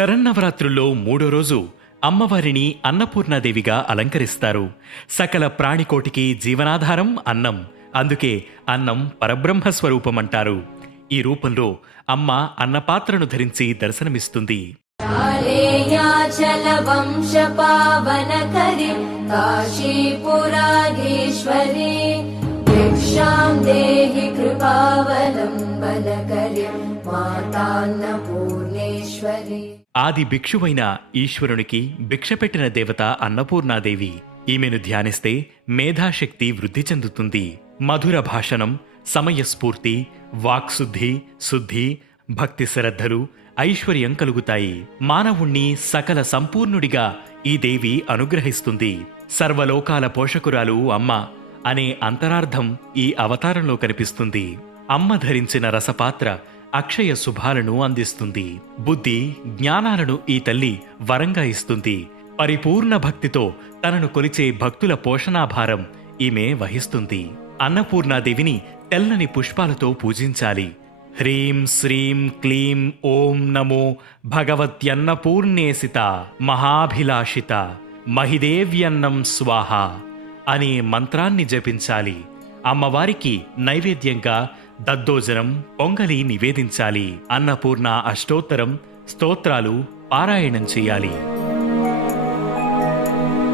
శరన్నవరాత్రుల్లో 3వ రోజు అమ్మవారిని అన్నపూర్ణాదేవిగా అలంకరిస్తారు. సకల ప్రాణికోటికి జీవనాధారం అన్నం. అందుకే అన్నం పరబ్రహ్మ స్వరూపమంటారు. ఈ రూపంలో అమ్మ అన్నపాత్రను ధరించి దర్శనమిస్తుంది. ఆది భిక్షువైన ఈశ్వరునికి భిక్ష పెట్టిన దేవత అన్నపూర్ణాదేవి. ఈమెను ధ్యానిస్తే మేధాశక్తి వృద్ధి చెందుతుంది. మధుర భాషణం, సమయస్ఫూర్తి, వాక్శుద్ధి, శుద్ధి, భక్తి శ్రద్ధలు, ఐశ్వర్యం కలుగుతాయి. మానవుణ్ణి సకల సంపూర్ణుడిగా ఈ దేవి అనుగ్రహిస్తుంది. సర్వలోకాల పోషకురాలు అమ్మ అనే అంతరార్థం ఈ అవతారంలో కనిపిస్తుంది. అమ్మ ధరించిన రసపాత్ర అక్షయ శుభాలను అందిస్తుంది. బుద్ధి, జ్ఞానాలను ఈ తల్లి వరంగా ఇస్తుంది. పరిపూర్ణ భక్తితో తనను కొలిచే భక్తుల పోషణాభారం ఈమె వహిస్తుంది. అన్నపూర్ణాదేవిని తెల్లని పుష్పాలతో పూజించాలి. హ్రీం శ్రీం క్లీం ఓం నమో భగవత్యన్నపూర్ణేసిత మహాభిలాషిత మహిదేవ్యన్నం స్వాహ అనే మంత్రాన్ని జపించాలి. అమ్మవారికి నైవేద్యంగా దద్దోజనం, పొంగలి నివేదించాలి. అన్నపూర్ణ అష్టోత్తరం స్తోత్రాలు పారాయణం చేయాలి.